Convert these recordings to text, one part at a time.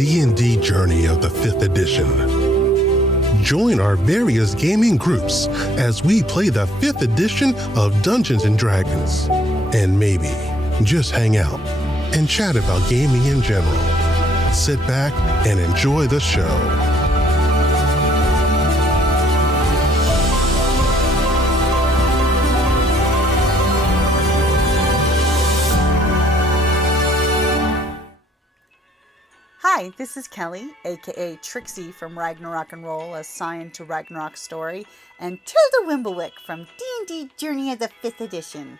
D&D journey of the 5th edition. Join our various gaming groups as we play the 5th edition of Dungeons & Dragons. And maybe just hang out and chat about gaming in general. Sit back and enjoy the show. Hi, this is Kelly, aka Trixie from Ragnarok and Roll, assigned to Ragnarok Story, and Tilda Wimblewick from D&D Journey of the 5th Edition.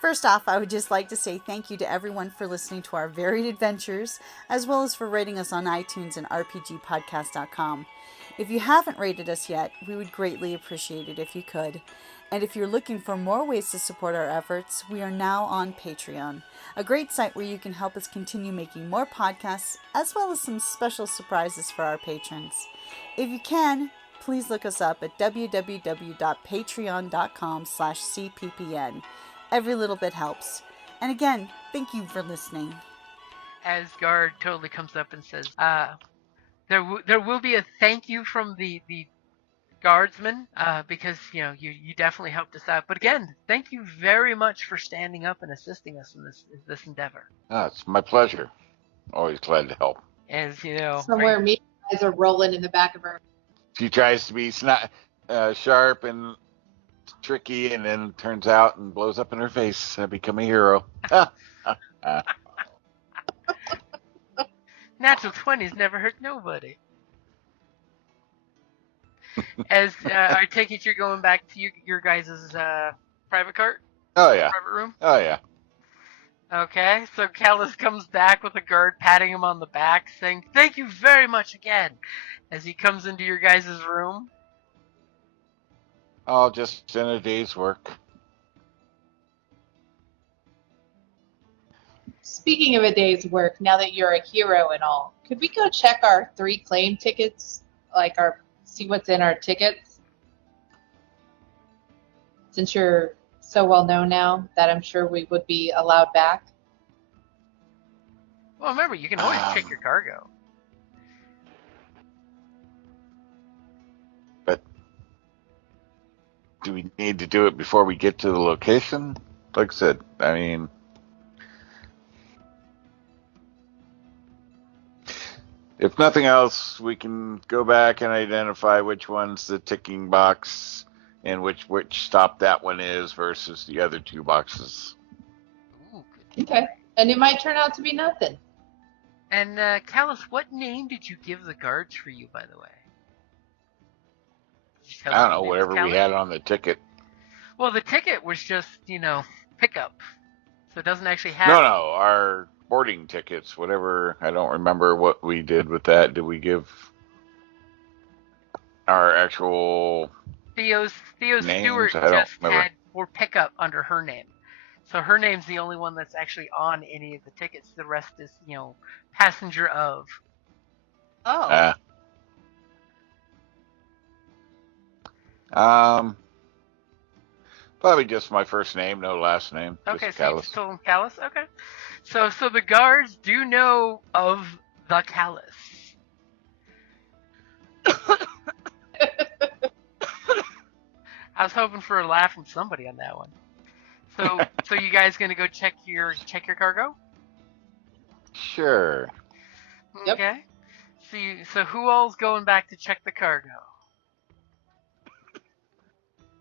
First off, I would just like to say thank you to everyone for listening to our varied adventures, as well as for rating us on iTunes and rpgpodcast.com. If you haven't rated us yet, we would greatly appreciate it if you could. And if you're looking for more ways to support our efforts, we are now on Patreon, a great site where you can help us continue making more podcasts, as well as some special surprises for our patrons. If you can, please look us up at www.patreon.com/cppn. Every little bit helps. And again, thank you for listening. Asgard totally comes up and says, there will be a thank you from the guardsman, because you definitely helped us out. But again, thank you very much for standing up and assisting us in this endeavor. It's my pleasure. Always glad to help. As you know, somewhere me eyes are rolling in the back of her. She tries to be sharp and tricky, and then turns out and blows up in her face. I become a hero. Natural 20s never hurt nobody. As I take it, you're going back to your guys' private cart? Oh, yeah. Private room? Oh, yeah. Okay, so Callus comes back with a guard patting him on the back, saying, "Thank you very much again," as he comes into your guys' room. Oh, just in a day's work. Speaking of a day's work, now that you're a hero and all, could we go check our 3 claim tickets? See what's in our tickets? Since you're so well known now that I'm sure we would be allowed back. Well, remember, you can always check your cargo. But do we need to do it before we get to the location? Like I said, I mean, if nothing else, we can go back and identify which one's the ticking box and which stop that one is versus the other 2 boxes. Ooh, Okay. And it might turn out to be nothing. And Callus, what name did you give the guards for you, by the way? I don't know, whatever we had on the ticket. Well, the ticket was just, pickup. So it doesn't actually have... No, our boarding tickets, whatever. I don't remember what we did with that. Did we give our actual Theo's names? Stewart just had for pickup under her name. So her name's the only one that's actually on any of the tickets. The rest is, passenger of. Oh. Probably just my first name, no last name. Okay, just so Callus. you told him Callus? Okay. So the guards do know of the Callus. I was hoping for a laugh from somebody on that one. So you guys gonna go check your cargo? Sure. Okay. So who all's going back to check the cargo?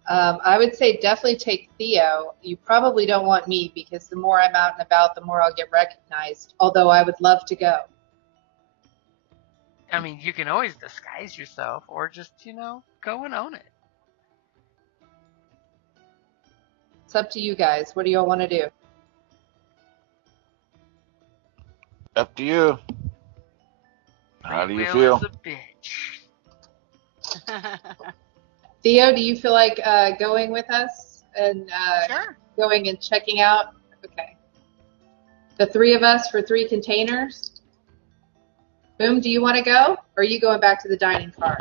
I would say definitely take Theo. You probably don't want me because the more I'm out and about, the more I'll get recognized. Although I would love to go. I mean, you can always disguise yourself or just, go and own it. It's up to you guys. What do y'all want to do? Up to you. How do you Will feel? is a bitch. Theo, do you feel like going with us and Sure. going and checking out? Okay. The 3 of us for 3 containers. Boom, do you want to go? Or are you going back to the dining car?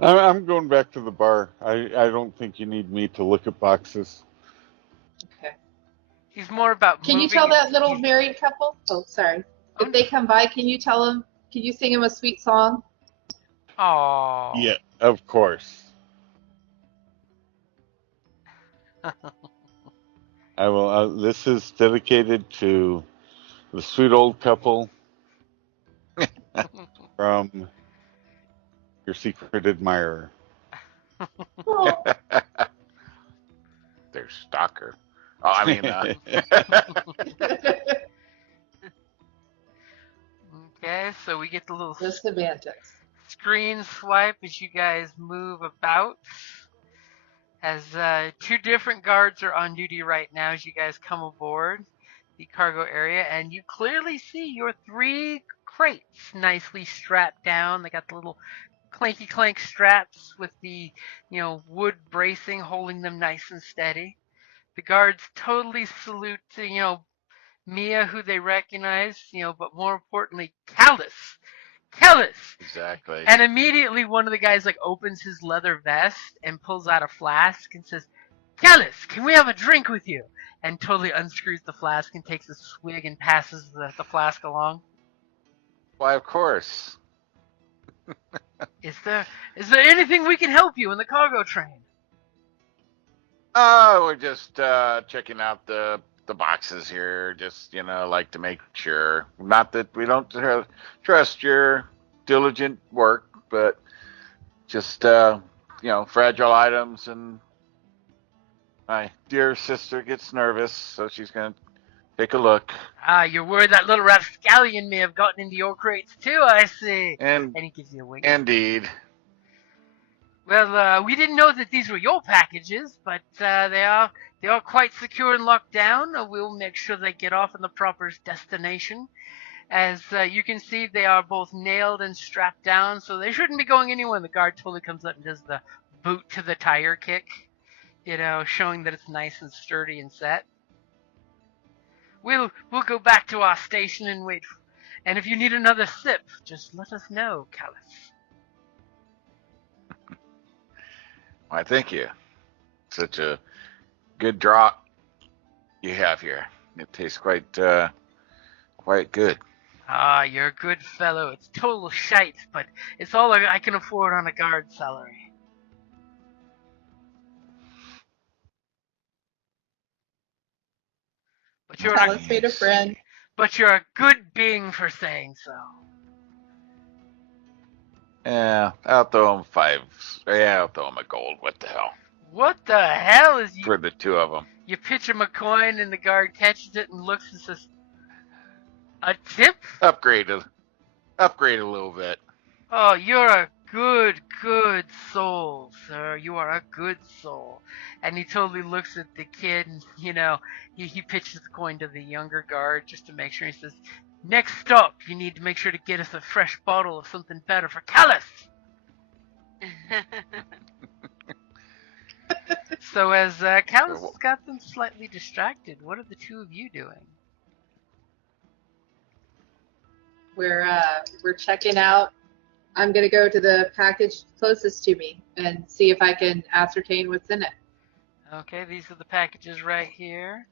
I'm going back to the bar. I don't think you need me to look at boxes. Okay. He's more about Can you moving tell that and- little married couple? Oh, sorry. If they come by, can you tell them Can you sing him a sweet song? Oh. Yeah, of course. I will. This is dedicated to the sweet old couple from your secret admirer. Oh. Their stalker. Oh, I mean, Okay, so we get the little The semantics. screen swipe as you guys move about. As two different guards are on duty right now as you guys come aboard the cargo area, and you clearly see your 3 crates nicely strapped down. They got the little clanky clank straps with the, wood bracing holding them nice and steady. The guards totally salute, Mia, who they recognize, but more importantly, Callus. Callus! exactly. And immediately one of the guys opens his leather vest and pulls out a flask and says, Callus, can we have a drink with you? And totally unscrews the flask and takes a swig and passes the flask along. Why, of course. Is there anything we can help you in the cargo train? Oh, we're just checking out the boxes here. Just like to make sure. Not that we don't trust your diligent work, but just fragile items. And my dear sister gets nervous, so she's gonna take a look. Ah, you're worried that little rapscallion may have gotten into your crates too, I see. And And he gives you a wink. indeed. Well, we didn't know that these were your packages, but they are quite secure and locked down. We'll make sure they get off in the proper destination. As you can see, they are both nailed and strapped down, so they shouldn't be going anywhere. And the guard totally comes up and does the boot to the tire kick, showing that it's nice and sturdy and set. We'll go back to our station and wait. And if you need another sip, just let us know, Callus. Why, thank you. Such a good drop you have here. It tastes quite good. Ah, you're a good fellow. It's total shite, but it's all I can afford on a guard salary. But you're Callus made a friend. But you're a good being for saying so. Yeah, I'll throw him 5. Yeah, I'll throw him a gold. What the hell? What the hell is you? For the 2 of them. You pitch him a coin and the guard catches it and looks and says, "A tip? Upgrade a little bit. Oh, you're a good soul, sir. You are a good soul." And he totally looks at the kid and, he pitches the coin to the younger guard just to make sure. He says, "Next stop, you need to make sure to get us a fresh bottle of something better for Callus." So as Callus has got them slightly distracted, what are the 2 of you doing? We're checking out. I'm gonna go to the package closest to me and see if I can ascertain what's in it. Okay, these are the packages right here.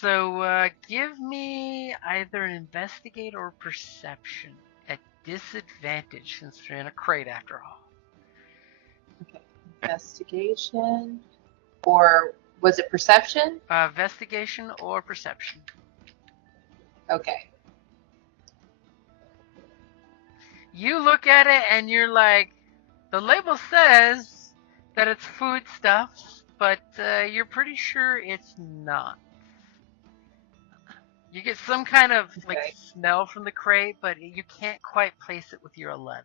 So give me either an investigate or perception at disadvantage since you're in a crate after all. Okay. Investigation, or was it perception? Investigation or perception. Okay. You look at it and you're like, the label says that it's foodstuffs, but you're pretty sure it's not. You get some kind of smell from the crate, but you can't quite place it with your 11.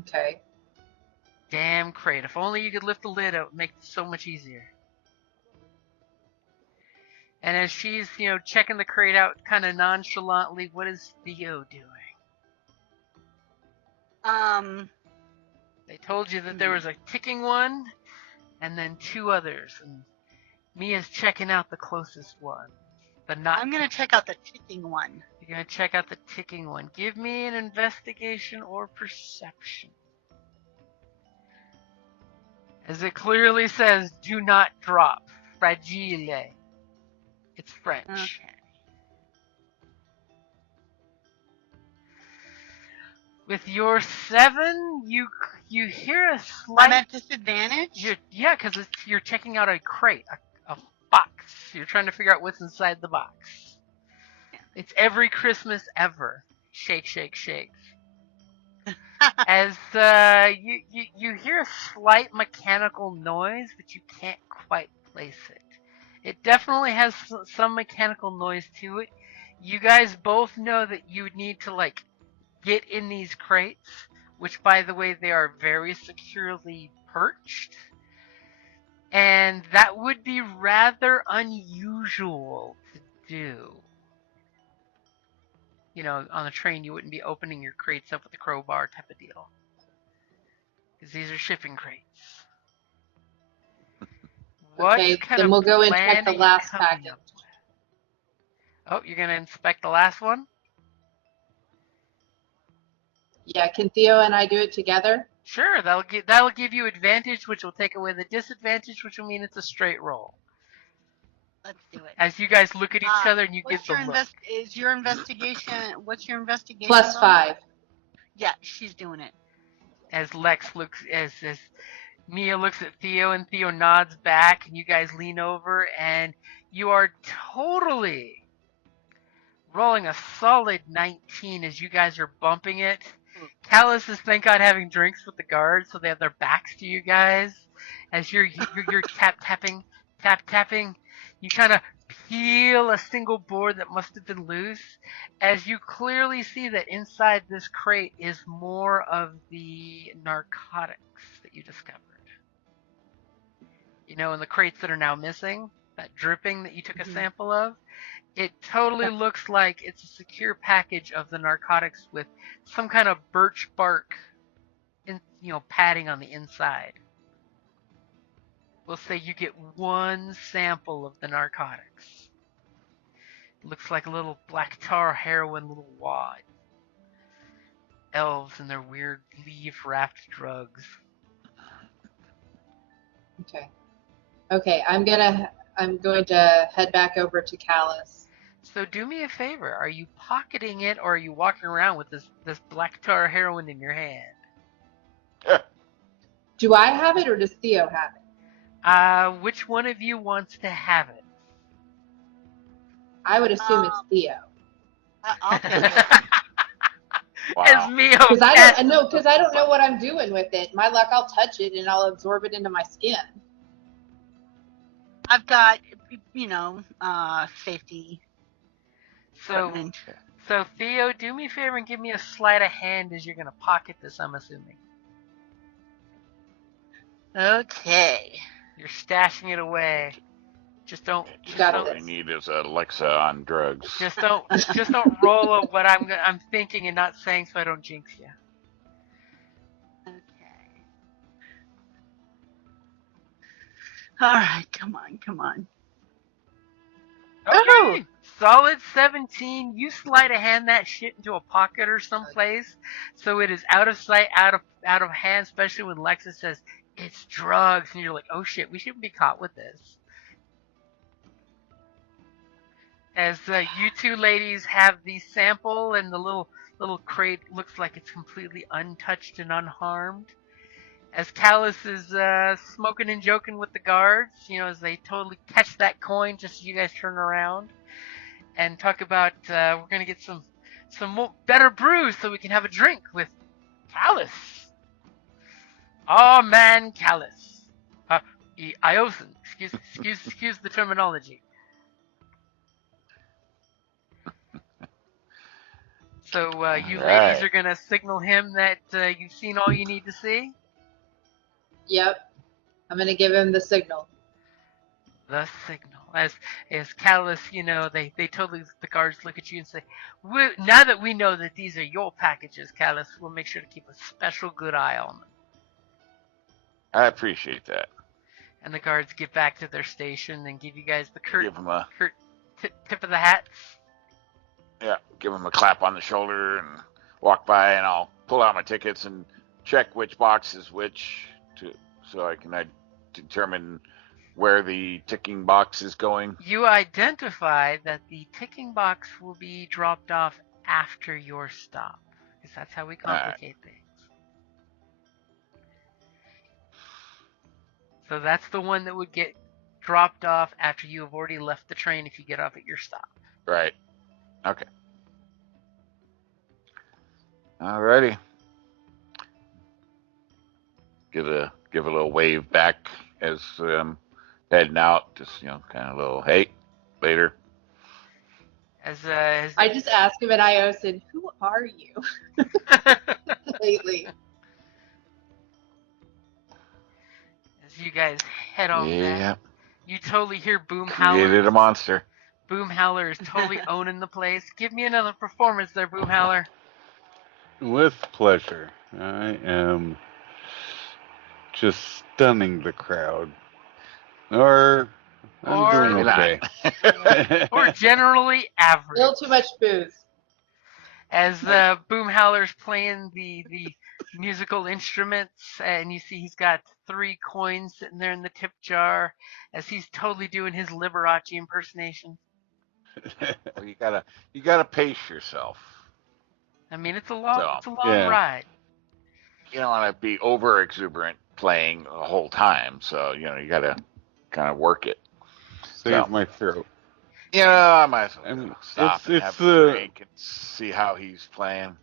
Okay. Damn crate. If only you could lift the lid out, it would make it so much easier. And as she's, checking the crate out kind of nonchalantly, what is Theo doing? They told you that there was a ticking one, and then 2 others, and Mia's checking out the closest one. I'm gonna check out the ticking one. You're gonna check out the ticking one. Give me an investigation or perception. As it clearly says, do not drop. Fragile. It's French. With your 7, you hear a I'm slight. at disadvantage. Yeah, because you're checking out a crate, a box. You're trying to figure out what's inside the box. It's every Christmas ever. Shake, shake, shake. As you hear a slight mechanical noise, but you can't quite place it. It definitely has some mechanical noise to it. You guys both know that you need to like get in these crates, which by the way they are very securely perched. And that would be rather unusual to do. You know, on a train you wouldn't be opening your crates up with a crowbar type of deal. Because these are shipping crates. What Okay, kind then of we'll go and plan check the are you last coming package. up with? Oh, you're gonna inspect the last one? Yeah, can Theo and I do it together? Sure, that'll give you advantage, which will take away the disadvantage, which will mean it's a straight roll. Let's do it. As you guys look at each other and you give What's the your look. Is your investigation? What's your investigation? Plus bonus? 5. Yeah, she's doing it. As Lex looks, as Mia looks at Theo and Theo nods back, and you guys lean over, and you are totally rolling a solid 19 as you guys are bumping it. Callus is, thank God, having drinks with the guards, so they have their backs to you guys. As you're tapping, you kind of peel a single board that must have been loose, as you clearly see that inside this crate is more of the narcotics that you discovered. You know, in the crates that are now missing, that dripping that you took a sample of, it totally looks like it's a secure package of the narcotics with some kind of birch bark, padding on the inside. We'll say you get one sample of the narcotics. It looks like a little black tar heroin little wad. Elves and their weird leaf-wrapped drugs. Okay. Okay, I'm going to head back over to Callus. So do me a favor. Are you pocketing it, or are you walking around with this black tar heroin in your hand? Do I have it or does Theo have it? Which one of you wants to have it? I would assume it's Theo. I'll take it. Wow. As Mio. Because I don't know what I'm doing with it. My luck, I'll touch it and I'll absorb it into my skin. I've got, safety. So equipment. Theo, do me a favor and give me a sleight of hand as you're gonna pocket this, I'm assuming. Okay. You're stashing it away. Just don't. All we need is Alexa on drugs. Just don't roll what I'm thinking and not saying, so I don't jinx you. Okay. All right, come on. Okay. Solid 17. You sleight of hand that shit into a pocket or someplace, so it is out of sight, out of hand. Especially when Lexa says it's drugs, and you're like, oh shit, we shouldn't be caught with this. As you two ladies have the sample, and the little crate looks like it's completely untouched and unharmed. As Callus is smoking and joking with the guards, as they totally catch that coin just as you guys turn around and talk about we're gonna get some more better brews so we can have a drink with Callus. Oh man, Callus. Iosan. Excuse the terminology. So you ladies are gonna signal him that you've seen all you need to see. Yep. I'm going to give him the signal. The signal. As Callus, they totally, the guards look at you and say, now that we know that these are your packages, Callus, we'll make sure to keep a special good eye on them. I appreciate that. And the guards get back to their station and give you guys the curt tip of the hat. Yeah, give them a clap on the shoulder and walk by, and I'll pull out my tickets and check which box is which, so I can determine where the ticking box is going. You identify that the ticking box will be dropped off after your stop. Because that's how we All right. complicate things. So that's the one that would get dropped off after you have already left the train if you get off at your stop. Right. Okay. Alrighty. Give a little wave back as heading out. Just kind of a little hey, later. As I just asked him at Iosan, who are you lately? as you guys head on Yeah. back, you totally hear Boom Created Howler. a monster. Boom Howler is totally owning the place. Give me another performance there, Boom Howler. With pleasure. I am just stunning the crowd. Or I'm doing Or- okay. Or generally average. Still too much booze. As Boom Howler's playing the musical instruments, and you see he's got 3 coins sitting there in the tip jar, as he's totally doing his Liberace impersonation. Well, you gotta pace yourself. I mean, it's a long Yeah. ride. You don't want to be over exuberant playing the whole time. So you gotta kind of work it. Save my throat. I might as well I mean, stop it's- and it's have the- a drink and see how he's playing.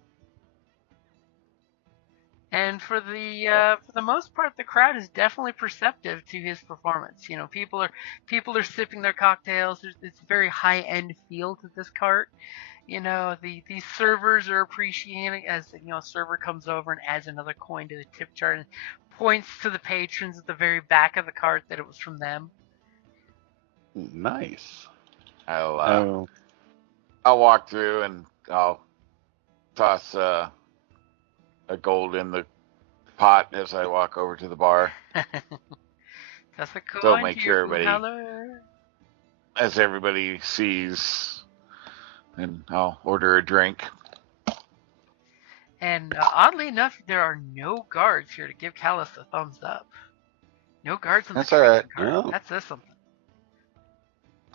And for the most part, the crowd is definitely perceptive to his performance. People are sipping their cocktails. It's a very high end feel to this cart. The servers are appreciating as a server comes over and adds another coin to the tip jar and points to the patrons at the very back of the cart that it was from them. Nice. I'll walk through and I'll toss a gold in the pot as I walk over to the bar. That's a coin. Don't make sure Boom everybody, Howler. as everybody sees, and I'll order a drink. And oddly enough, there are no guards here to give Callus a thumbs up. No guards on That's the all right. cart. Oh. That says something.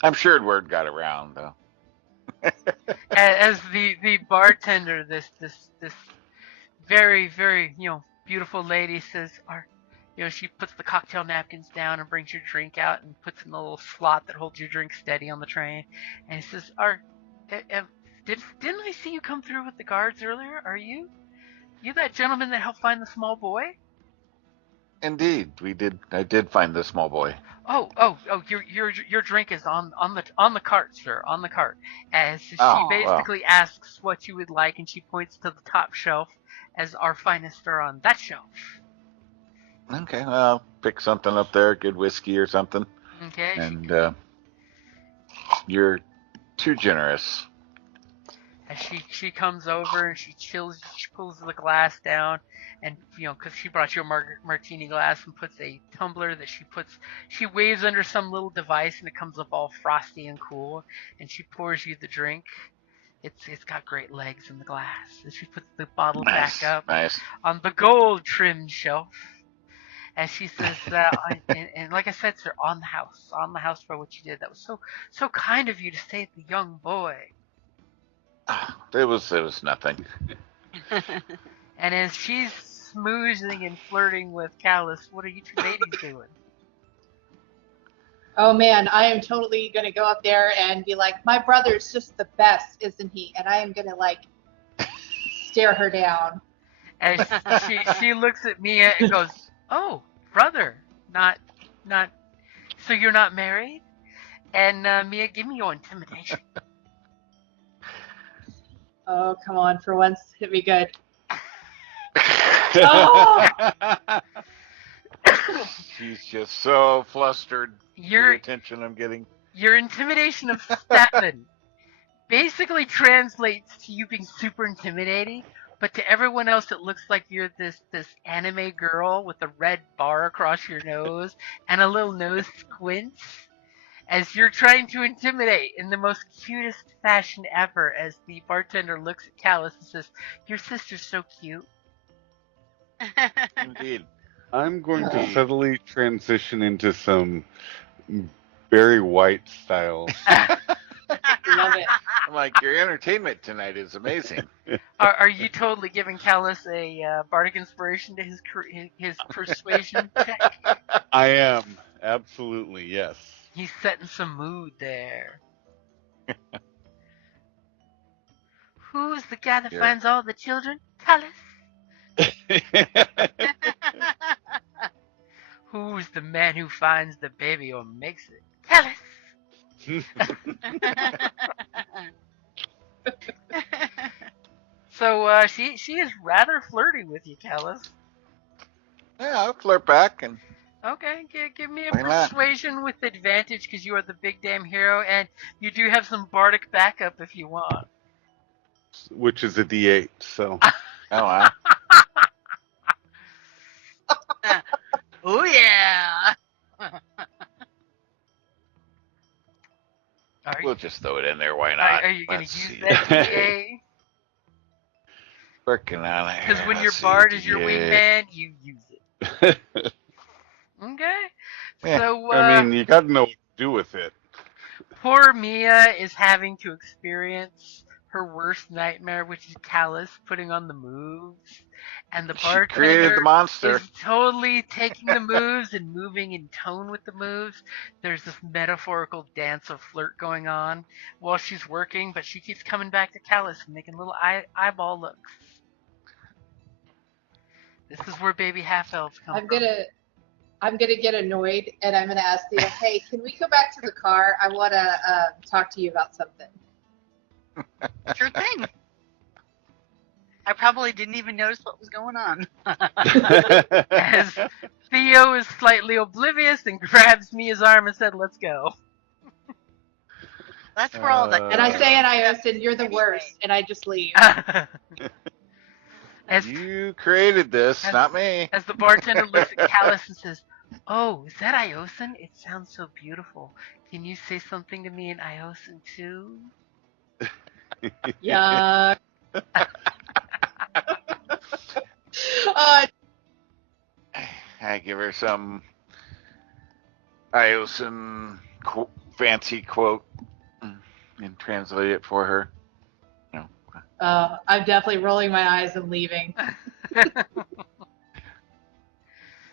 I'm sure word got around though. As the bartender, this very, very beautiful lady says, she puts the cocktail napkins down and brings your drink out and puts in the little slot that holds your drink steady on the train, and he says, didn't I see you come through with the guards earlier? Are you that gentleman that helped find the small boy? Indeed, I did find the small boy. Oh, your drink is on the cart, sir, on the cart. As she Oh, basically asks what you would like, and she points to the top shelf, as our finest are on that shelf. Okay, well, I'll pick something up there, good whiskey or something. Okay. And you're too generous. As she comes over and she pulls the glass down, and because she brought you a martini glass, and puts a tumbler that she waves under some little device, and it comes up all frosty and cool, and she pours you the drink. It's got great legs in the glass. And she puts the bottle back up Nice. on the gold trimmed shelf. And she says, and like I said, sir, on the house for what you did. That was so kind of you to save the young boy. It was nothing. And as she's smoozing and flirting with Callus, what are you two ladies doing? Oh man, I am totally gonna go up there and be like, my brother's just the best, isn't he? And I am gonna stare her down. As she looks at Mia and goes, "Oh, brother, not. So you're not married?" And Mia, give me your intimidation. Oh, come on, for once, hit me good. Oh! She's just so flustered. Your The attention I'm getting. Your intimidation of 7 basically translates to you being super intimidating, but to everyone else it looks like you're this anime girl with a red bar across your nose and a little nose squint as you're trying to intimidate in the most cutest fashion ever, as the bartender looks at Callus and says, "Your sister's so cute." Indeed. I'm going to subtly transition into some Barry White style. Love it. I'm like, your entertainment tonight is amazing. Are you totally giving Callus a bardic inspiration to his persuasion check? I am. Absolutely, yes. He's setting some mood there. Who's the guy that Yeah. finds all the children? Callus. Who's the man who finds the baby or makes it? Callus. So she is rather flirty with you, Callus. Yeah, I'll flirt back and Okay, give me a Why not? persuasion with advantage because you are the big damn hero, and you do have some bardic backup if you want. Which is a D8, so. oh wow. Oh yeah. Are you, We'll just throw it in there. Why not? are you going to Let's use see. that DA? Working on it. Because when Let's your see, bard is your DA. wingman, you use it. Okay. Yeah, So I mean, you got to know what to do with it. poor Mia is having to experience her worst nightmare, which is Callus putting on the moves, and the She created bartender the monster. is totally taking the moves and moving in tone with the moves. There's this metaphorical dance of flirt going on while she's working, but she keeps coming back to Callus and making little eyeball looks. This is where baby half elves come from. I'm gonna get annoyed, and I'm gonna ask Theo, hey, can we go back to the car? I want to talk to you about something. Sure thing. I probably didn't even notice what was going on. As Theo is slightly oblivious and grabs Mia's arm and said, "Let's go." That's where all that. And I say, and Iosan, you're the Anyway. worst, and I just leave. as You created this, not me. As the bartender looks at Callus and says, "Oh, is that Iosan? It sounds so beautiful. Can you say something to me in Iosan too?" Yuck. I give her some Iosan fancy quote and translate it for her. I'm definitely rolling my eyes and leaving.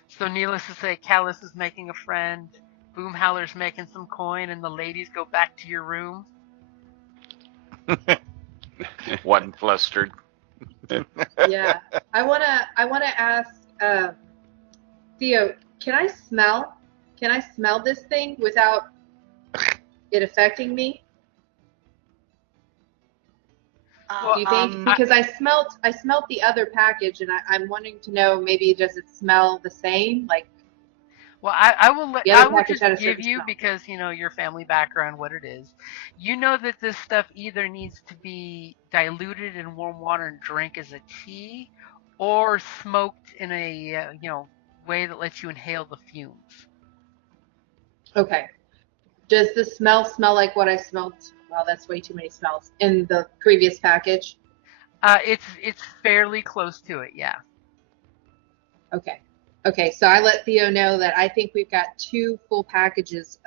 So needless to say, Callus is making a friend, Boomhowler's making some coin, and the ladies go back to your room. One flustered. Yeah, I wanna ask Theo, can I smell this thing without it affecting me? Do you think? Because I smelt the other package, and I'm wanting to know, maybe does it smell the same? Like, Well, I will package just had a give certain you, smell. because you know your family background, what it is. You know that this stuff either needs to be diluted in warm water and drank as a tea, or smoked in a way that lets you inhale the fumes. Okay. Does the smell like what I smelled? Wow, that's way too many smells in the previous package. It's fairly close to it, yeah. Okay. Okay, so I let Theo know that I think we've got 2 full packages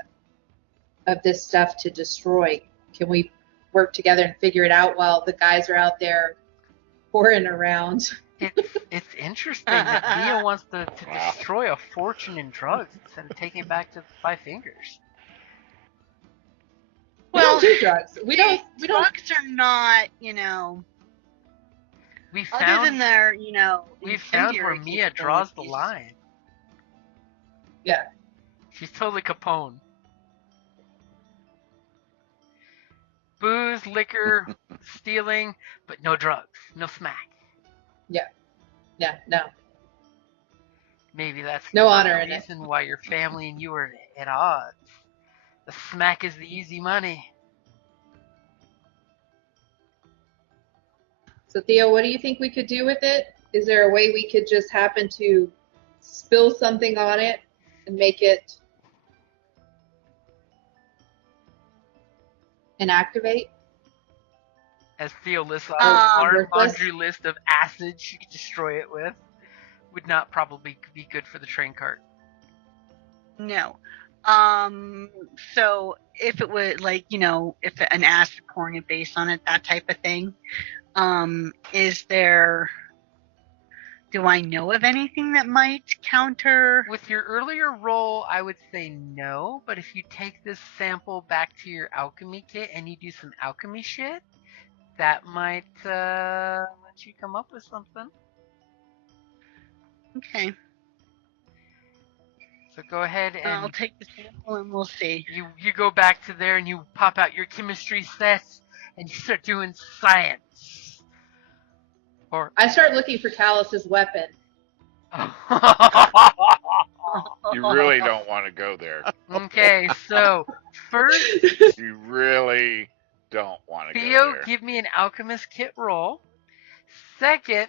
of this stuff to destroy. Can we work together and figure it out while the guys are out there pouring around? It's interesting that Theo wants to destroy a fortune in drugs instead of taking it back to the Five Fingers. We don't do drugs. We don't. Drugs are not, We other found than their, we've found where incendiary Mia draws the capabilities. line. Yeah. She's totally Capone. Booze, liquor, stealing, but no drugs, no smack. Yeah. No. Maybe that's No the honor in it. reason why your family and you are at odds. The smack is the easy money. So Theo, what do you think we could do with it? Is there a way we could just happen to spill something on it and make it inactivate? As Theo lists off a worthless. laundry list of acids you could destroy it with, would not probably be good for the train cart. No. So if it would, like, if an acid pouring a base on it, that type of thing, do I know of anything that might counter? With your earlier roll, I would say no, but if you take this sample back to your alchemy kit and you do some alchemy shit, that might let you come up with something. Okay. So go ahead and I'll take the sample and we'll see. you go back to there and you pop out your chemistry sets and you start doing science. Or I start looking for Callus's weapon. You really don't want to go there. Okay, so first, You really don't want to go Theo, there. give me an alchemist kit roll. Second,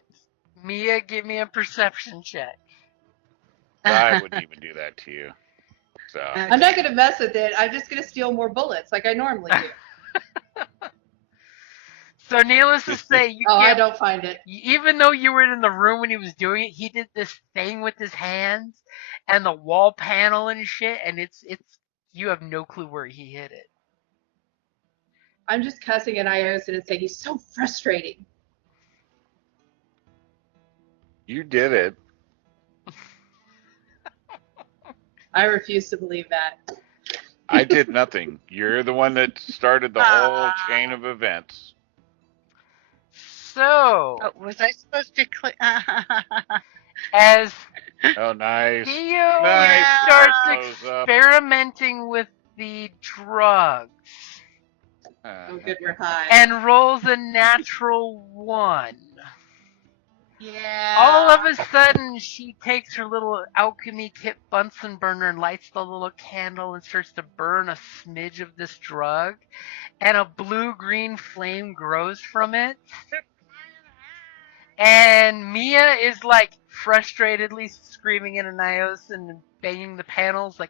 Mia, give me a perception check. I wouldn't even do that to you. So I'm not going to mess with it. I'm just going to steal more bullets like I normally do. So needless to say, you I can't, don't find it. even though you were in the room when he was doing it, he did this thing with his hands and the wall panel and shit, and it's you have no clue where he hit it. I'm just cussing at Iosan and saying he's so frustrating. you did it. I refuse to believe that. I did nothing. You're the one that started the whole chain of events. So, Oh, was I supposed to click? as Oh, nice. Theo Nice. starts Close up. experimenting with the drugs Oh, good, we're high. and rolls a natural 1. Yeah. All of a sudden, she takes her little alchemy kit Bunsen burner and lights the little candle and starts to burn a smidge of this drug, and a blue-green flame grows from it. And Mia is like frustratedly screaming in an Iosan and banging the panels like,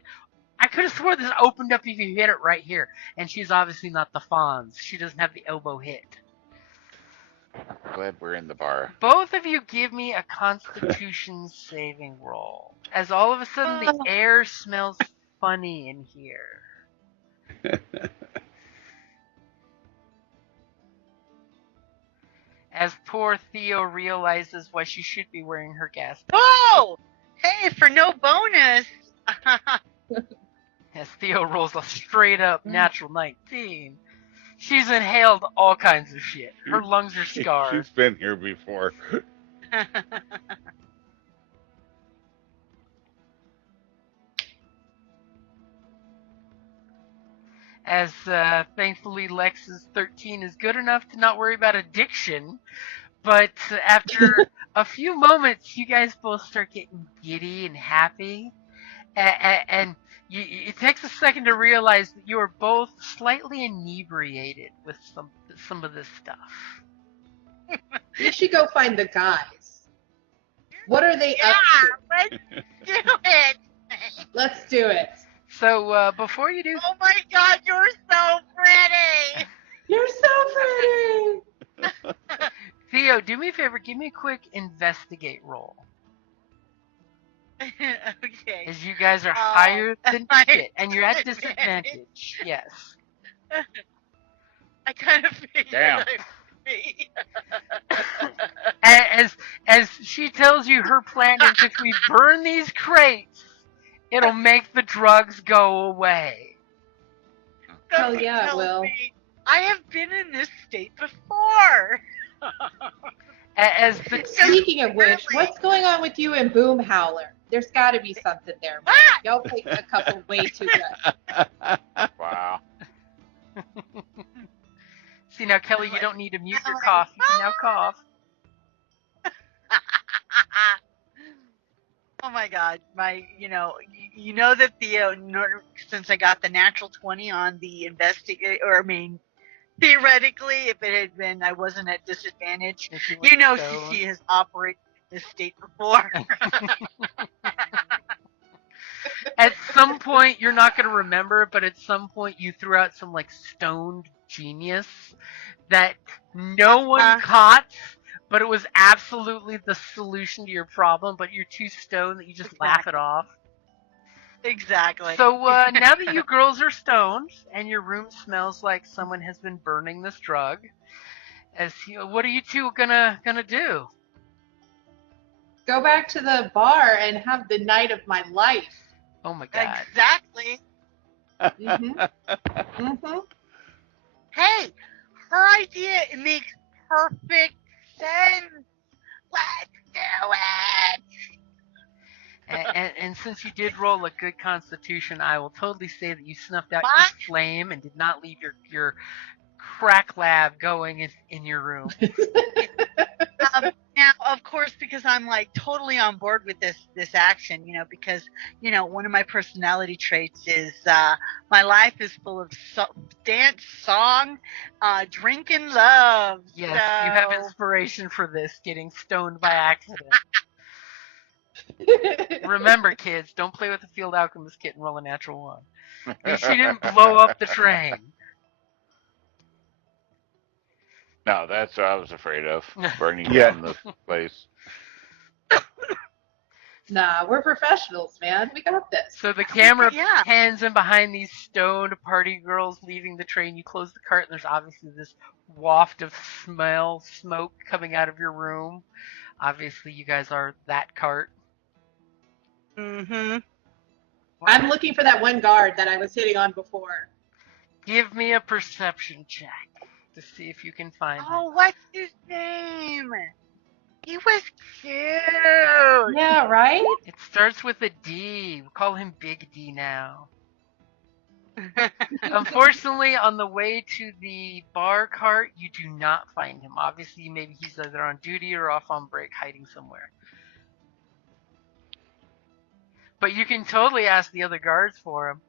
I could have sworn this opened up if you hit it right here. And she's obviously not the Fonz. She doesn't have the elbow hit. Glad we're in the bar. Both of you give me a constitution saving roll. As all of a sudden the air smells funny in here. As poor Theo realizes why she should be wearing her gas mask. Oh! Hey, for no bonus. As Theo rolls a straight up natural 19. She's inhaled all kinds of shit. Her lungs are scarred. She's been here before. As thankfully Lex's 13 is good enough to not worry about addiction. But after a few moments, you guys both start getting giddy and happy. And it takes a second to realize that you are both slightly inebriated with some of this stuff. We should go find the guys. What are they up to? Let's do it. Let's do it. So before you do, Oh my God, you're so pretty. You're so pretty. Theo, do me a favor, give me a quick investigate roll. Okay. As you guys are higher than my shit, and you're at disadvantage. Yes. I kind of figured Damn. I'd be. As she tells you her plan is if we burn these crates, it'll make the drugs go away. Hell Don't yeah, it tell will. me. I have been in this state before. As the Speaking of which, what's going on with you and Boom Howler? There's got to be something there. Man. Y'all take a couple way too good. Wow. See now, Kelly, you don't need to mute your cough. You can now cough. Oh my God, you know that since I got the natural 20 on the investigate, or I mean, theoretically, if it had been, I wasn't at disadvantage. You know, she has operated in this state before. At some point, you're not going to remember, but at some point you threw out some like stoned genius that no one caught, but it was absolutely the solution to your problem, but you're too stoned that you just laugh it off. Exactly. So now that you girls are stoned and your room smells like someone has been burning this drug, what are you two gonna do? Go back to the bar and have the night of my life. Oh my god. Exactly. Hey, her idea, it makes perfect sense. Let's do it. And since you did roll a good constitution, I will totally say that you snuffed out your What? flame and did not leave your crack lab going in your room. Now, of course, because I'm like totally on board with this action, because one of my personality traits is my life is full of dance, song, drink, and love. Yes, so... you have inspiration for this, getting stoned by accident. Remember, kids, don't play with the field alchemist kit and roll a natural one. At least she didn't blow up the train. No, that's what I was afraid of. Burning Yeah. down the place. Nah, we're professionals, man. We got this. So the camera Yeah. pans in behind these stoned party girls leaving the train. You close the cart, and there's obviously this waft of smoke coming out of your room. Obviously, you guys are that cart. Mm-hmm. I'm looking for that one guard that I was hitting on before. Give me a perception check to see if you can find him. Oh, what's his name? He was cute. Yeah, right? It starts with a D. We'll call him Big D now. Unfortunately, on the way to the bar cart, you do not find him. Obviously, maybe he's either on duty or off on break, hiding somewhere. But you can totally ask the other guards for him.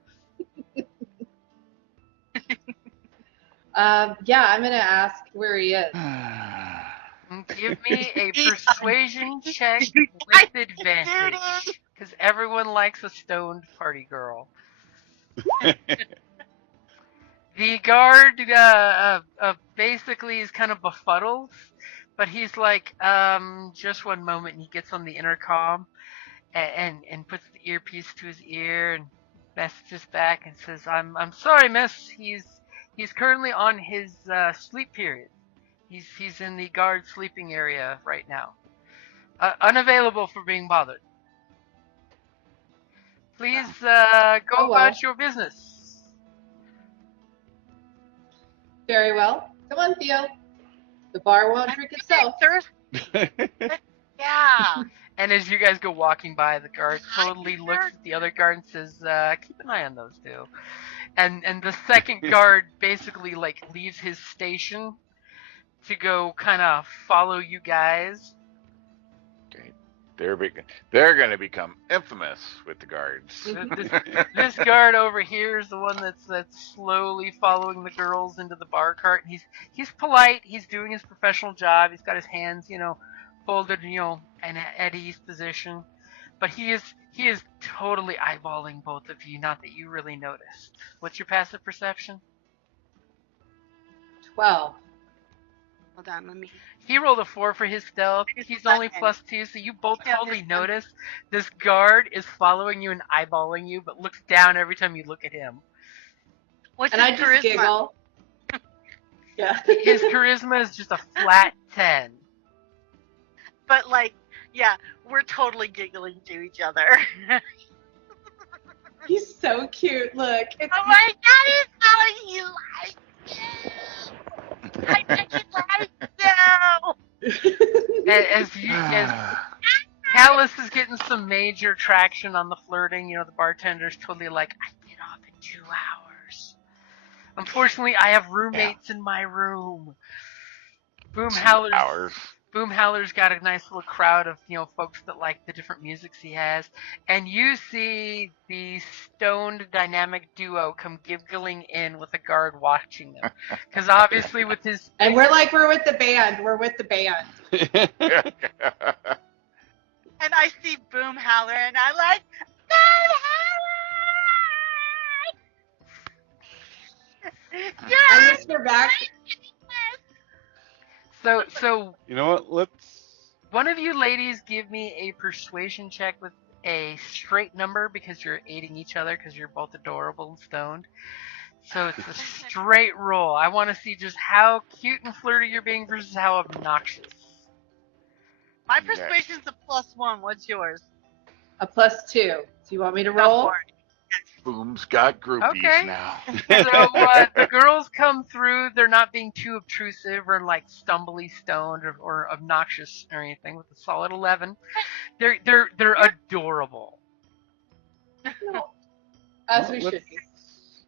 Yeah, I'm gonna ask where he is. Give me a persuasion check with advantage, because everyone likes a stoned party girl. The guard basically is kind of befuddled, but he's like, just one moment, and he gets on the intercom and puts the earpiece to his ear and messages back and says, I'm sorry, miss, he's currently on his sleep period. He's in the guard sleeping area right now. Unavailable for being bothered. Please go about your business. Very well. Come on, Theo. The bar won't drink itself. Yeah. And as you guys go walking by, the guard totally looks at the other guard and says, keep an eye on those two. And the second guard basically like leaves his station to go kind of follow you guys. They're going to become infamous with the guards. This guard over here is the one that's slowly following the girls into the bar cart. He's polite. He's doing his professional job. He's got his hands, folded, in at ease position. But he is totally eyeballing both of you. Not that you really noticed. What's your passive perception? 12. Hold on, let me. He rolled a 4 for his stealth. He's only +2, so you both totally notice this guard is following you and eyeballing you, but looks down every time you look at him. What's And I his just charisma? giggle. Yeah. His charisma is just a flat 10. But we're totally giggling to each other. He's so cute. Look. Oh my God, he's telling you like you. I bet you like you. As Callus is getting some major traction on the flirting, the bartender's totally like, I get off in 2 hours. Unfortunately, I have roommates in my room. Boomhowler's got a nice little crowd of, folks that like the different musics he has. And you see the stoned dynamic duo come giggling in with a guard watching them. Because obviously with his... And we're with the band. We're with the band. And I see Boomhowler, and I like, Boomhowler! I whisper back. So You know what? Let's. one of you ladies give me a persuasion check with a straight number because you're aiding each other because you're both adorable and stoned. So it's a straight roll. I want to see just how cute and flirty you're being versus how obnoxious. My Okay. persuasion's a +1. What's yours? A +2. Do you want me to Go roll? for it. Boom's got groupies Okay. now. So the girls come through. They're not being too obtrusive or like stumbly stoned or obnoxious or anything. With a solid 11, they're adorable. As we Let's- should be.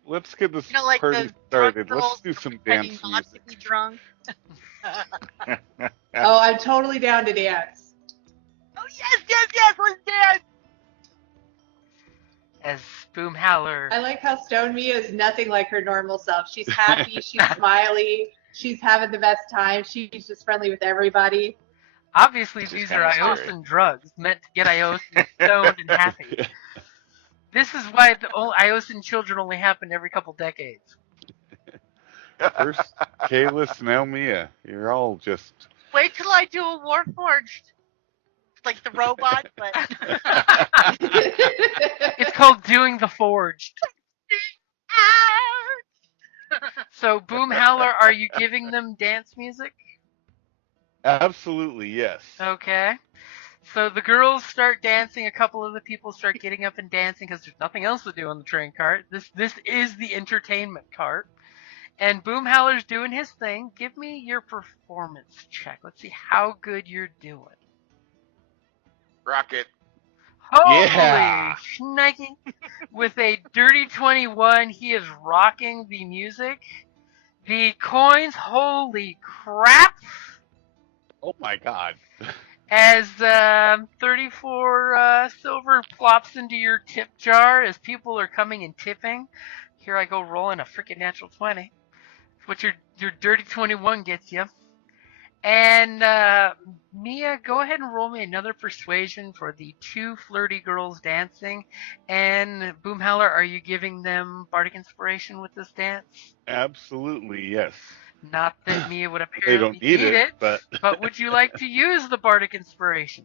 Let's get this You know, like party the drunk started. girls Let's do some pretending dance not to music. be drunk. Oh, I'm totally down to dance. Oh yes, let's dance. As Boom Howler. I like how Stone Mia is nothing like her normal self. She's happy, she's smiley, she's having the best time, she's just friendly with everybody. Obviously, Which is these are kinda scary. Iosan drugs meant to get Iosan stoned and happy. This is why the Iosan children only happen every couple decades. First, Kalis, now Mia. You're all just. Wait till I do a Warforged. It's like the robot, but It's called Doing the Forged. So, Boom Howler, are you giving them dance music? Absolutely, yes. Okay. So the girls start dancing. A couple of the people start getting up and dancing because there's nothing else to do on the train cart. This is the entertainment cart. And Boom Howler's doing his thing. Give me your performance check. Let's see how good you're doing. Rocket. Holy Yeah. shnikey. With a dirty 21, he is rocking the music. The coins, holy crap. Oh my God. As 34 silver plops into your tip jar as people are coming and tipping. Here I go rolling a freaking natural 20. It's what your dirty 21 gets you. And Mia, go ahead and roll me another persuasion for the two flirty girls dancing. And Boom Howler, are you giving them bardic inspiration with this dance? Absolutely, yes. Not that Mia would They apparently don't need it, but would you like to use the bardic inspiration?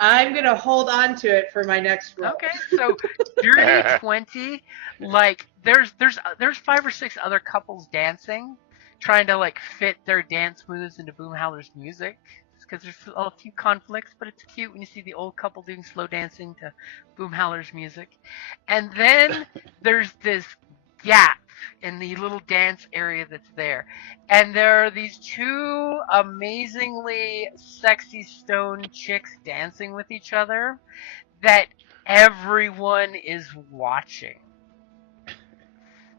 I'm going to hold on to it for my next roll. Okay, so dirty 20, like there's 5 or 6 other couples dancing, trying to like fit their dance moves into Boom Howler's music. Because there's a few conflicts, but it's cute when you see the old couple doing slow dancing to Boom Howler's music. And then there's this gap in the little dance area that's there. And there are these two amazingly sexy stone chicks dancing with each other that everyone is watching.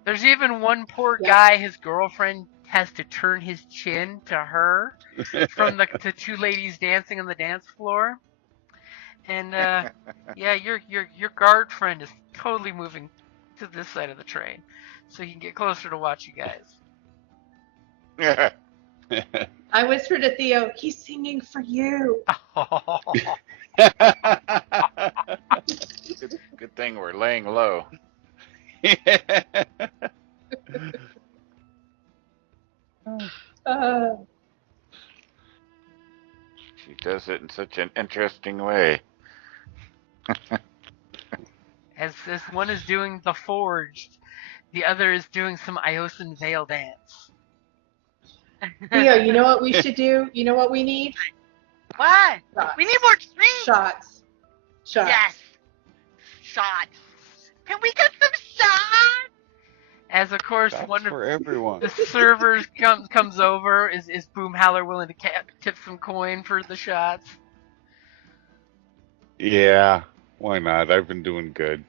There's even one poor guy, his girlfriend has to turn his chin to her from the two ladies dancing on the dance floor. And yeah, your guard friend is totally moving to this side of the train, so he can get closer to watch you guys. I whispered to Theo, he's singing for you. Good thing we're laying low. She does it in such an interesting way. As this one is doing the forged, the other is doing some Iosan veil dance. Theo, you know what we should do? You know what we need? What? Shots. We need more drinks. Shots. Yes. Shots. Can we get some shots? As of course That's one of for everyone. the servers comes over, is Boom Howler willing to tip some coin for the shots? Yeah, why not? I've been doing good.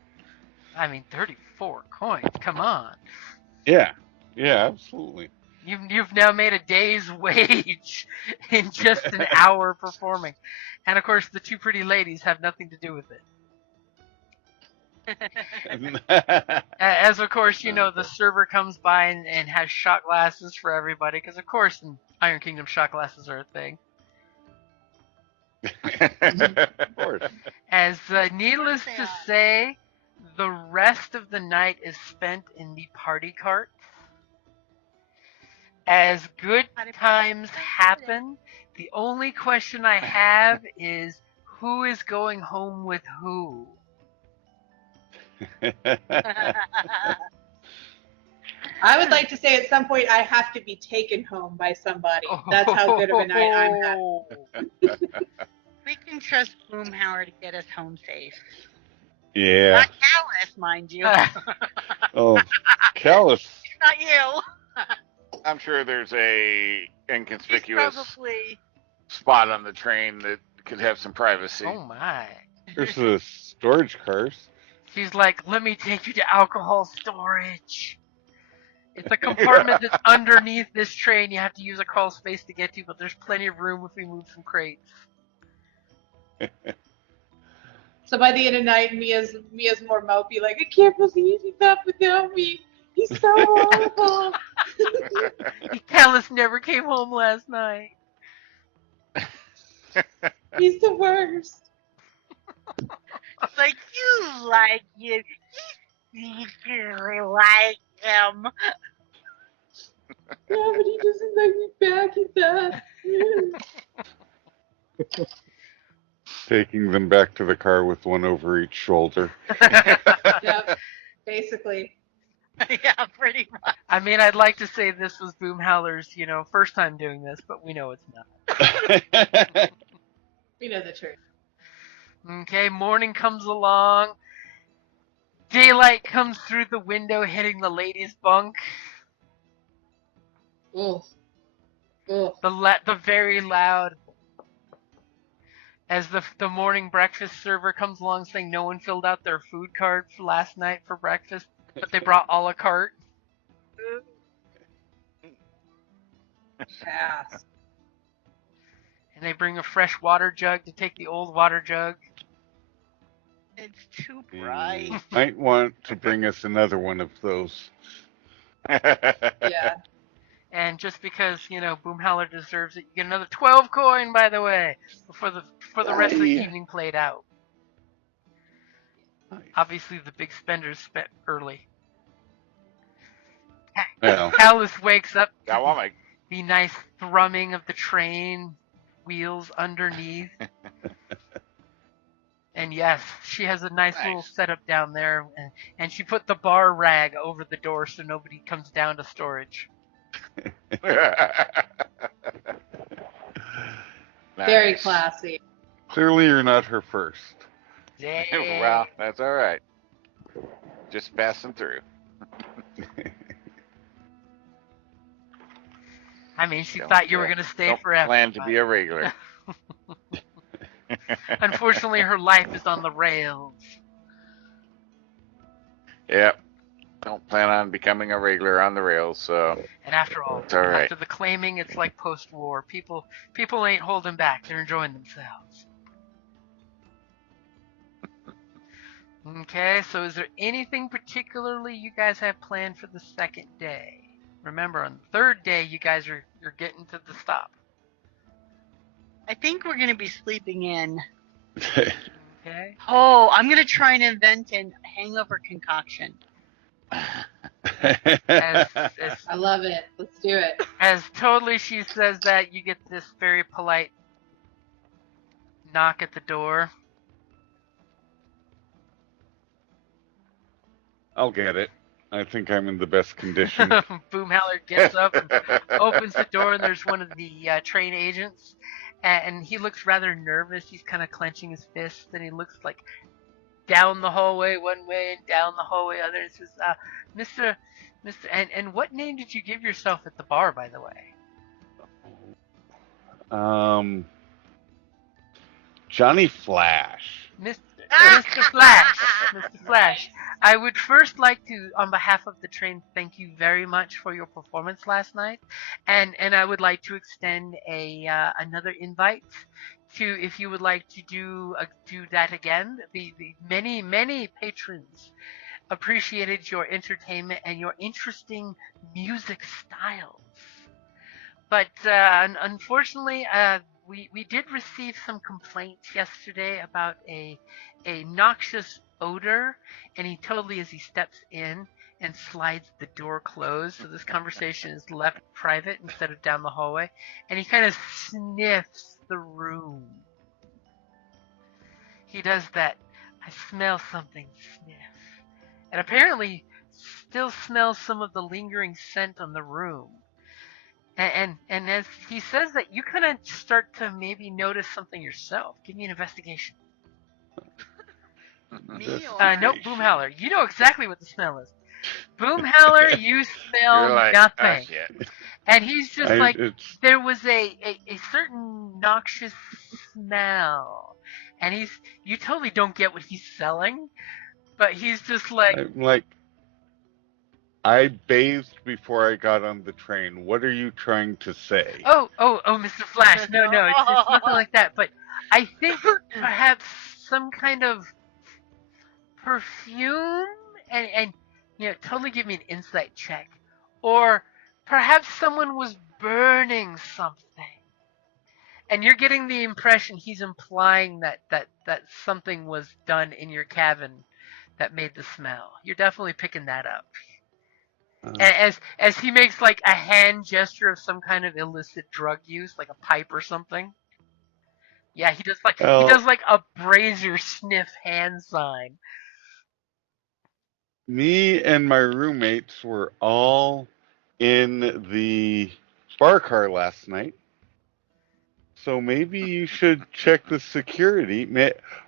I mean, 34 coins. Come on. Yeah, absolutely. You've now made a day's wage in just an hour performing, and of course the two pretty ladies have nothing to do with it. As of course, you know, the server comes by and has shot glasses for everybody, because of course in Iron Kingdom shot glasses are a thing. Of course. As needless to say, the rest of the night is spent in the party cart. As good times happen, the only question I have is, who is going home with who? I would like to say at some point I have to be taken home by somebody. That's how good of a night I'm having. We can trust Boomhauer to get us home safe. Yeah. Not Callus, mind you. Oh, Callus. Not you. I'm sure there's a He's inconspicuous probably. spot on the train that could have some privacy. Oh my. There's the storage cars. She's like, let me take you to alcohol storage. It's a compartment that's underneath this train. You have to use a crawl space to get to, but there's plenty of room if we move some crates. So by the end of the night, Mia's more mopey, like, I can't believe he left without me. He's so horrible. Callus never came home last night. He's the worst. It's like, you like you. You really like him. Yeah, but he doesn't like me back at that. Taking them back to the car with one over each shoulder. Yep, basically. Yeah, pretty much. I mean, I'd like to say this was Boomhowler's, first time doing this, but we know it's not. We know the truth. Okay, morning comes along. Daylight comes through the window, hitting the ladies' bunk. Ugh. Ugh. The very loud. As the morning breakfast server comes along saying no one filled out their food card for last night for breakfast, but they brought a la carte. Pass. And they bring a fresh water jug to take the old water jug. It's too bright. You might want to bring us another one of those. Yeah. And just because, Boomhowler deserves it, you get another 12 coin, by the way, before the rest of the evening played out. Nice. Obviously, the big spenders spent early. Well. Callus wakes up I want my the nice thrumming of the train wheels underneath. And yes, she has a nice little setup down there, and she put the bar rag over the door so nobody comes down to storage. Very classy. Clearly, you're not her first. Well, that's all right. Just passing through. I mean, she thought you were going to stay don't forever. Plan to be a regular. Unfortunately, her life is on the rails. Yep. Don't plan on becoming a regular on the rails, so. And after all, It's all right. after the claiming, it's like post-war. People ain't holding back. They're enjoying themselves. Okay, so is there anything particularly you guys have planned for the second day? Remember, on the third day, you guys you're getting to the stop. I think we're going to be sleeping in. Okay. Oh, I'm going to try and invent a hangover concoction. As I love it. Let's do it. As totally she says that, you get this very polite knock at the door. I'll get it. I think I'm in the best condition. Boomhowler gets up and opens the door, and there's one of the train agents, and he looks rather nervous. He's kind of clenching his fists, and he looks like down the hallway one way and down the hallway other. And says, Mr. And what name did you give yourself at the bar, by the way? Johnny Flash. Mr. Flash. Mr. Flash. I would first like to, on behalf of the train, thank you very much for your performance last night, and I would like to extend another invite to, if you would like to do that again. The many patrons appreciated your entertainment and your interesting music styles, but unfortunately, we did receive some complaints yesterday about a noxious odor, and he totally, as he steps in and slides the door closed, so this conversation is left private instead of down the hallway, and he kind of sniffs the room. he does that "I smell something" sniff, and apparently still smells some of the lingering scent on the room. And as he says that, you kind of start to maybe notice something yourself. Give me an investigation. Me or No, Boomhowler. You know exactly what the smell is. Boomhowler, you smell You're like, nothing. shit. And he's just like, it's there was a certain noxious smell. And you totally don't get what he's selling, but he's just like, I'm like, I bathed before I got on the train. What are you trying to say? oh, Mr. Flash. No, it's nothing like that. But I think perhaps some kind of perfume, and totally give me an insight check. Or perhaps someone was burning something. And you're getting the impression he's implying that something was done in your cabin that made the smell. You're definitely picking that up. As he makes like a hand gesture of some kind of illicit drug use, like a pipe or something. Yeah, he does like a brazier sniff hand sign. Me and my roommates were all in the bar car last night. So maybe you should check the security.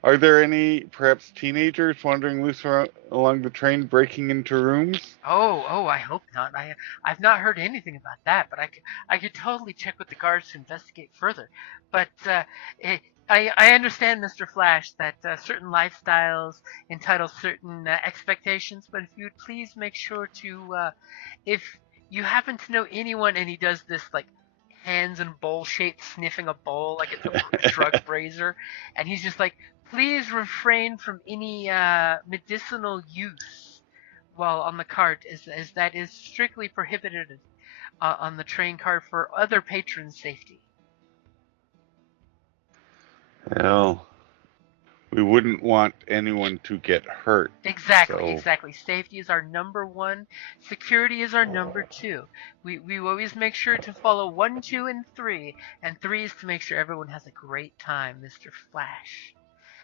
Are there any perhaps teenagers wandering loose along the train, breaking into rooms? Oh, I hope not. I've not heard anything about that, but I could totally check with the guards to investigate further. But I understand, Mr. Flash, that certain lifestyles entitle certain expectations. But if you would please make sure to, if you happen to know anyone, and he does this like hands and bowl shape sniffing a bowl like it's a drug brazier, and he's just like, please refrain from any medicinal use while on the cart, as that is strictly prohibited on the train cart for other patrons' safety. Well, we wouldn't want anyone to get hurt. Exactly. Safety is our number one. Security is our number two. We always make sure to follow 1, 2, and 3. And 3 is to make sure everyone has a great time, Mr. Flash.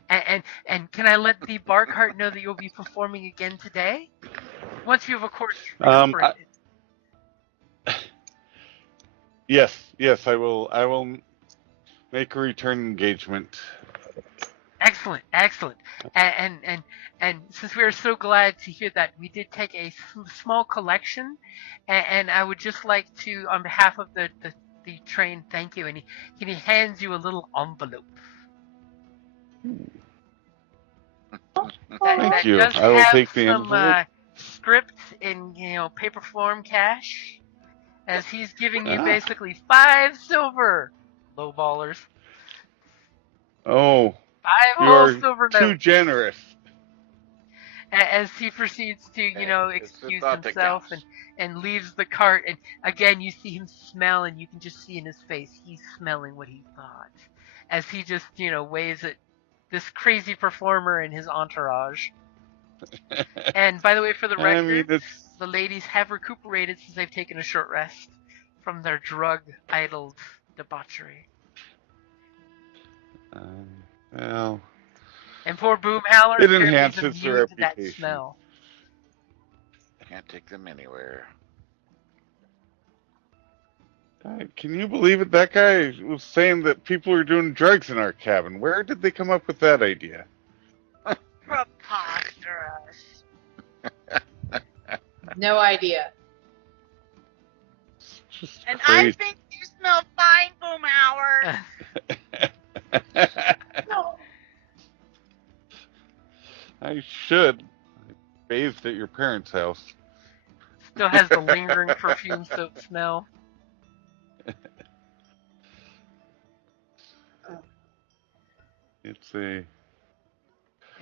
And can I let the bar cart know that you'll be performing again today? Once you've, of course, recuperated. Yes, I will make a return engagement. Excellent. And since we are so glad to hear that, we did take a small collection, and I would just like to, on behalf of the train, thank you. And he hands you a little envelope. Thank you. I will take the envelope. Script in paper form cash, as he's giving you basically 5 silver, low ballers. Oh, 5 you're silver too notes. generous. As he proceeds to, excuse himself and leaves the cart, and again you see him smell, and you can just see in his face he's smelling what he thought, as he just waves at this crazy performer and his entourage. And by the way, for the record, the ladies have recuperated since they've taken a short rest from their drug-idled debauchery. Well, and poor Boomhowler, it enhances their reputation. That smell. Can't take them anywhere. Can you believe it? That guy was saying that people are doing drugs in our cabin. Where did they come up with that idea? Preposterous. No idea. And crazy. I think you smell fine, Boomhowler. No. I should. I bathed at your parents' house. Still has the lingering perfume soap smell. It's a...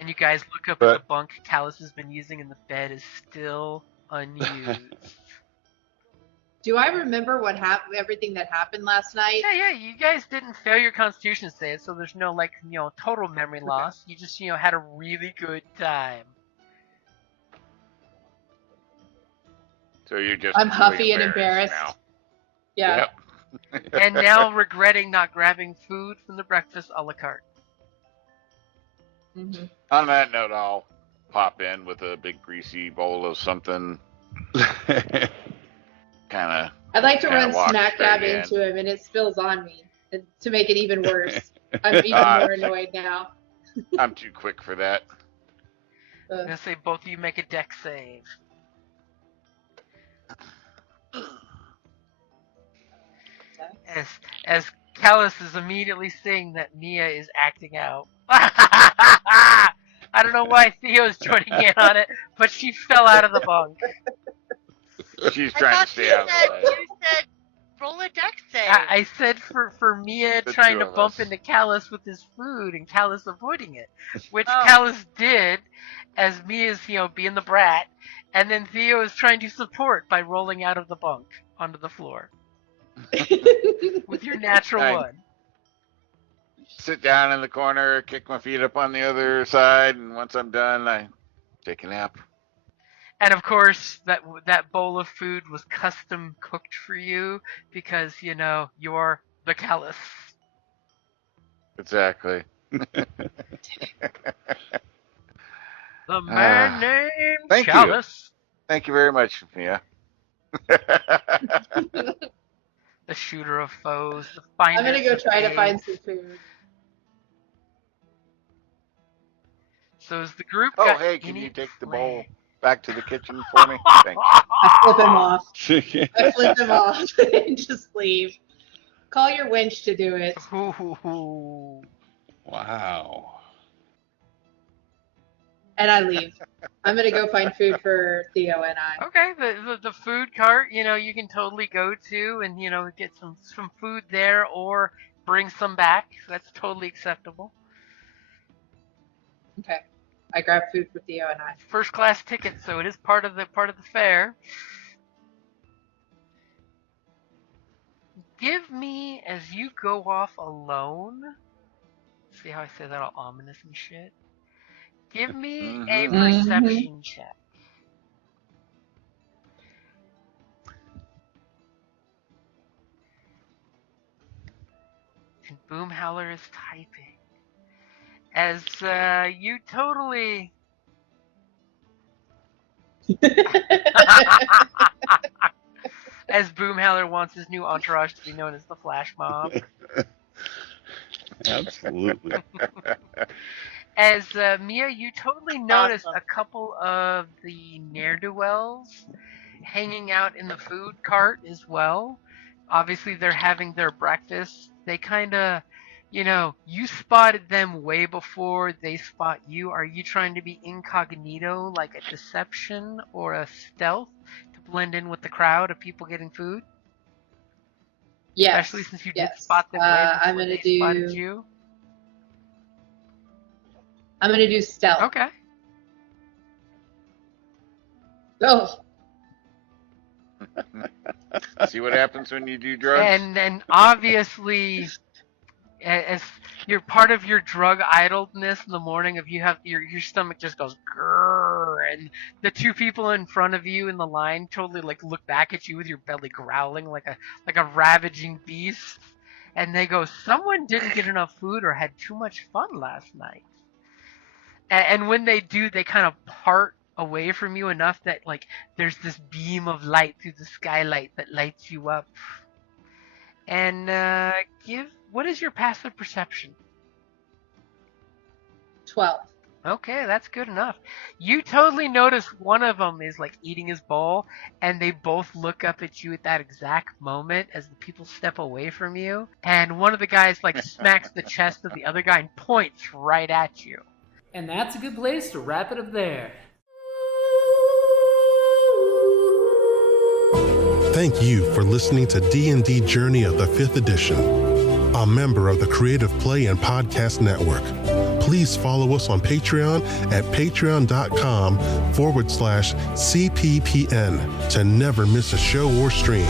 And you guys look up at the bunk Callus has been using, and the bed is still unused. Do I remember everything that happened last night? Yeah, you guys didn't fail your constitution save, so there's no, total memory loss. You just, had a really good time. So you're just I'm huffy and embarrassed. Now. Yeah. Yep. And now regretting not grabbing food from the breakfast a la carte. Mm-hmm. On that note, I'll pop in with a big greasy bowl of something. Kind I'd like to Kinda run walk smack straight dab in. into him, and it spills on me. And to make it even worse, I'm even more annoyed now. of. I'm too quick for that. I'm gonna say both of you make a deck save. As Callus is immediately seeing that Mia is acting out. I don't know why Theo's joining in on it, but she fell out of the bunk. She's I trying thought to stay out of the way. you said roll a deck save. I said for Mia The trying two to of bump us. into Callus with his food and Callus avoiding it, which Oh. Callus did as Mia's, being the brat, and then Theo is trying to support by rolling out of the bunk onto the floor with your natural Right. one. Sit down in the corner, kick my feet up on the other side, and once I'm done, I take a nap. And of course, that bowl of food was custom cooked for you because, you're the Callus. Exactly. The man Ah, named thank you. Callus. Thank you very much, Mia. The shooter of foes, the finder I'm gonna go of try to find babes. some food. So is the group Oh, got hey, can any you take the play? bowl back to the kitchen for me? Thanks. I flip him off. I flip him off and just leave. Call your winch to do it. Ooh. Wow. And I leave. I'm gonna go find food for Theo and I. Okay, the food cart, you can totally go to and, get some food there or bring some back. That's totally acceptable. Okay. I grab food for Theo and I. First class ticket, so it is part of the fair. Give me, as you go off alone, see how I say that all ominous and shit? Give me a Mhm. perception check. And Boomhowler is typing. As you totally... As Boomhowler wants his new entourage to be known as the Flash Mob. Absolutely. As Mia, you totally notice Awesome. a couple of the ne'er-do-wells hanging out in the food cart as well. Obviously, they're having their breakfast. They kind of, you spotted them way before they spot you. Are you trying to be incognito, like a deception or a stealth, to blend in with the crowd of people getting food? Yes. Especially since you did yes. spot them way I'm before gonna they spotted you. I'm gonna do stealth. Okay. Oh. See what happens when you do drugs? And obviously, as you're part of your drug idleness in the morning, if you have your stomach just goes grrr, and the two people in front of you in the line totally look back at you with your belly growling like a ravaging beast, and they go, "Someone didn't get enough food or had too much fun last night." And when they do, they kind of part away from you enough that there's this beam of light through the skylight that lights you up. And what is your passive perception? 12. Okay, that's good enough. You totally notice one of them is eating his bowl, and they both look up at you at that exact moment as the people step away from you. And one of the guys smacks the chest of the other guy and points right at you. And that's a good place to wrap it up there. Thank you for listening to D&D Journey of the 5th Edition, a member of the Creative Play and Podcast Network. Please follow us on Patreon at patreon.com/CPPN to never miss a show or stream.